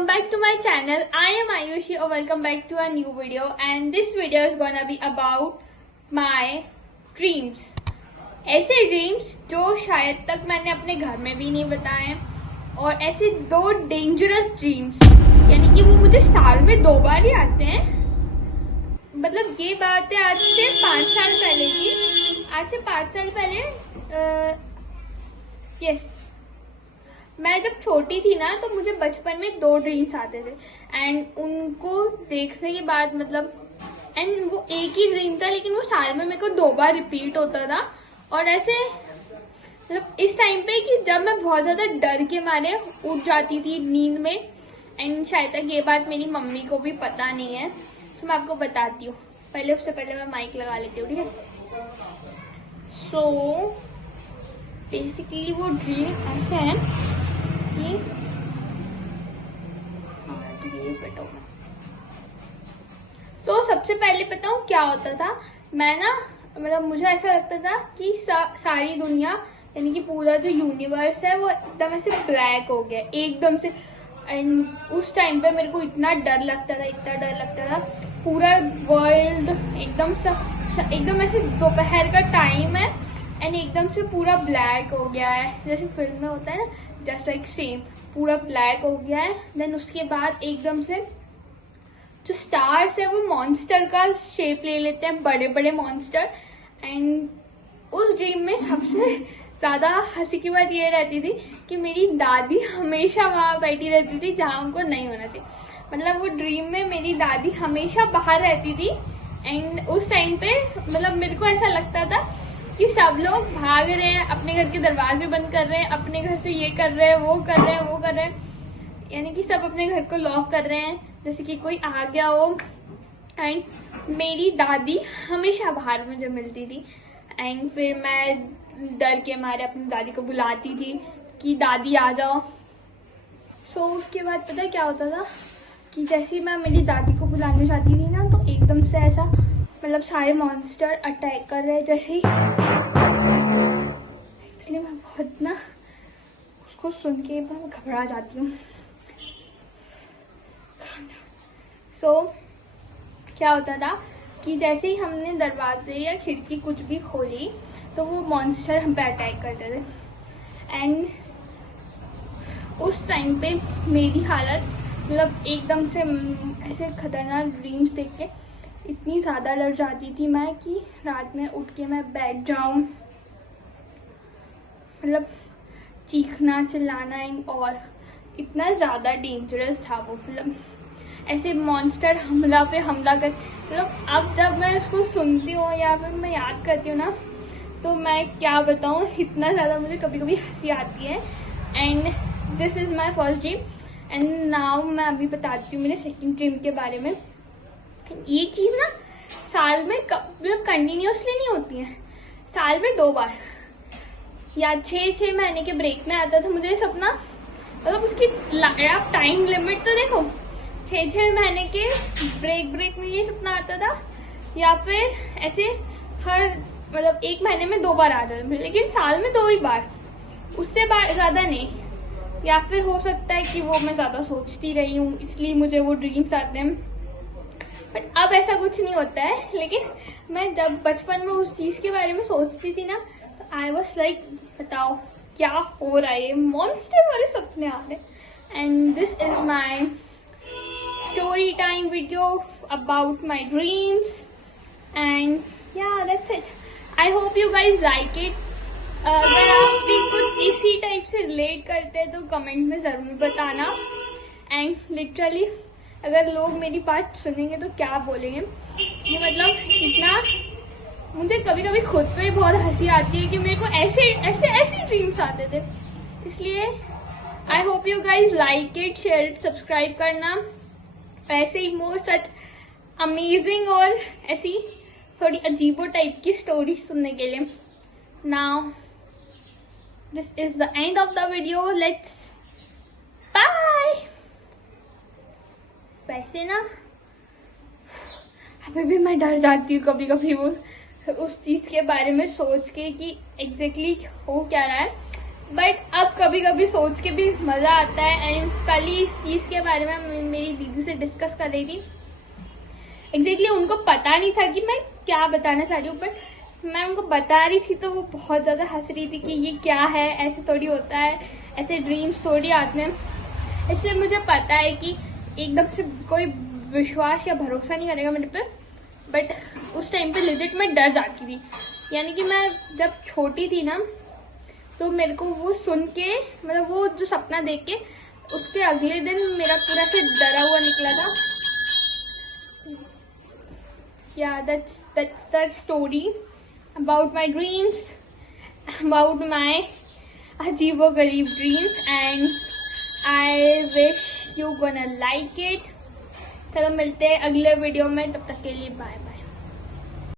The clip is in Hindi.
welcome back to my channel. I am Ayushi or welcome back to a new video, and this video is gonna be about my dreams. ऐसे ड्रीम्स जो शायद तक मैंने अपने घर में भी नहीं बताए, और ऐसे 2 डेंजरस ड्रीम्स, यानी कि वो मुझे साल में 2 बार ही आते हैं। मतलब ये बात है आज से 5 साल पहले की। आज से 5 साल पहले यस मैं जब छोटी थी ना, तो मुझे बचपन में 2 ड्रीम्स आते थे, एंड उनको देखने के बाद एंड वो एक ही ड्रीम था, लेकिन वो साल में मेरे को 2 बार रिपीट होता था। और ऐसे मतलब इस टाइम पे कि जब मैं बहुत ज्यादा डर के मारे उठ जाती थी नींद में, एंड शायद तक ये बात मेरी मम्मी को भी पता नहीं है, तो मैं आपको बताती हूँ। उससे पहले मैं माइक लगा लेती हूँ, ठीक है। सो बेसिकली वो ड्रीम ऐसे है कि सबसे पहले बताऊं क्या होता था। मैं ना मतलब मुझे ऐसा लगता था कि सारी दुनिया, यानी कि पूरा जो यूनिवर्स है, वो एकदम ऐसे ब्लैक हो गया एकदम से। एंड उस टाइम पे मेरे को इतना डर लगता था, पूरा वर्ल्ड एकदम ऐसे दोपहर का टाइम है एंड एकदम से पूरा ब्लैक हो गया है, जैसे फिल्म में होता है ना, जस्ट लाइक सेम पूरा ब्लैक हो गया है। देन उसके बाद एकदम से जो स्टार्स है वो मॉन्स्टर का शेप ले लेते हैं, बड़े बड़े मॉन्स्टर। एंड उस ड्रीम में सबसे ज्यादा हंसी की बात ये रहती थी कि मेरी दादी हमेशा वहां बैठी रहती थी जहां उनको नहीं होना चाहिए। मतलब वो ड्रीम में मेरी दादी हमेशा बाहर रहती थी, एंड उस टाइम पे मतलब मेरे को ऐसा लगता था कि सब लोग भाग रहे हैं, अपने घर के दरवाजे बंद कर रहे हैं, अपने घर से ये कर रहे हैं, वो कर रहे हैं, यानी कि सब अपने घर को लॉक कर रहे हैं, जैसे कि कोई आ गया हो। एंड मेरी दादी हमेशा बाहर मुझे मिलती थी, एंड फिर मैं डर के मारे अपनी दादी को बुलाती थी कि दादी आ जाओ। सो उसके बाद पता है क्या होता था कि जैसे ही मैं मेरी दादी को बुलाने जाती थी ना, तो एकदम से ऐसा मतलब सारे मॉन्स्टर अटैक कर रहे हैं। जैसे ही एक्चुअली मैं बहुत ना उसको सुन के बहुत घबरा जाती हूँ। सो क्या होता था कि जैसे ही हमने दरवाजे या खिड़की कुछ भी खोली, तो वो मॉन्स्टर हम पे अटैक करते थे। एंड उस टाइम पे मेरी हालत मतलब एकदम से ऐसे खतरनाक ड्रीम्स देख के इतनी ज़्यादा डर जाती थी मैं कि रात में उठ के मैं बैठ जाऊं, मतलब चीखना चिल्लाना। एंड और इतना ज़्यादा डेंजरस था वो, मतलब ऐसे मॉन्स्टर हमला पे हमला कर, मतलब अब जब मैं उसको सुनती हूँ या फिर मैं याद करती हूँ ना, तो मैं क्या बताऊँ, इतना ज़्यादा मुझे कभी कभी हंसी आती है। And this is my first dream, and now मैं अभी बताती हूँ मेरे सेकंड ड्रीम के बारे में। ये चीज ना साल में मतलब कंटिन्यूसली नहीं होती है, साल में 2 बार या 6 महीने के ब्रेक में आता था मुझे ये सपना। मतलब उसकी आप टाइम लिमिट तो देखो, 6 महीने के ब्रेक में ये सपना आता था, या फिर ऐसे हर मतलब 1 महीने में 2 बार आता था, लेकिन साल में 2 ही बार, उससे ज्यादा नहीं। या फिर हो सकता है कि वो मैं ज्यादा सोचती रही हूँ इसलिए मुझे वो ड्रीम्स आते हैं, बट अब ऐसा कुछ नहीं होता है। लेकिन मैं जब बचपन में उस चीज के बारे में सोचती थी ना, तो आई वाज लाइक बताओ क्या हो रहा है, मॉन्स्टर वाले सपने आ रहे। And this is my story time video about my dreams, and yeah that's it. I hope you guys like it. अगर आप भी कुछ इसी टाइप से रिलेट करते हैं तो कमेंट में जरूर बताना। एंड लिटरली अगर लोग मेरी बात सुनेंगे तो क्या बोलेंगे, ये मतलब इतना मुझे कभी कभी खुद पे बहुत हंसी आती है कि मेरे को ऐसे ड्रीम्स आते थे। इसलिए आई hope you guys like it, share it, subscribe करना ऐसे ही मोर सच अमेजिंग और ऐसी थोड़ी अजीबो टाइप की स्टोरी सुनने के लिए। Now this is the end of the video, let's bye. वैसे ना अभी भी मैं डर जाती हूँ कभी कभी वो उस चीज के बारे में सोच के कि एग्जैक्टली हो क्या रहा है, बट अब कभी कभी सोच के भी मजा आता है। एंड कल ही इस चीज के बारे में मेरी दीदी से डिस्कस कर रही थी। एग्जैक्टली उनको पता नहीं था कि मैं क्या बताना चाह रही हूँ, बट मैं उनको बता रही थी तो वो बहुत ज्यादा हंस रही थी कि ये क्या है, ऐसे थोड़ी होता है, ऐसे ड्रीम्स थोड़ी आते हैं। इसलिए मुझे पता है कि एकदम से कोई विश्वास या भरोसा नहीं करेगा मेरे पे, बट उस टाइम पे लिजिट मैं डर जाती थी। यानी कि मैं जब छोटी थी ना, तो मेरे को वो सुन के, मतलब वो जो सपना देख के उसके अगले दिन मेरा पूरा से डरा हुआ निकला था। Yeah, that's the story about my dreams, about my अजीबोगरीब dreams, and I wish you gonna like it. चलो मिलते हैं अगले वीडियो में, तब तक के लिए बाय बाय।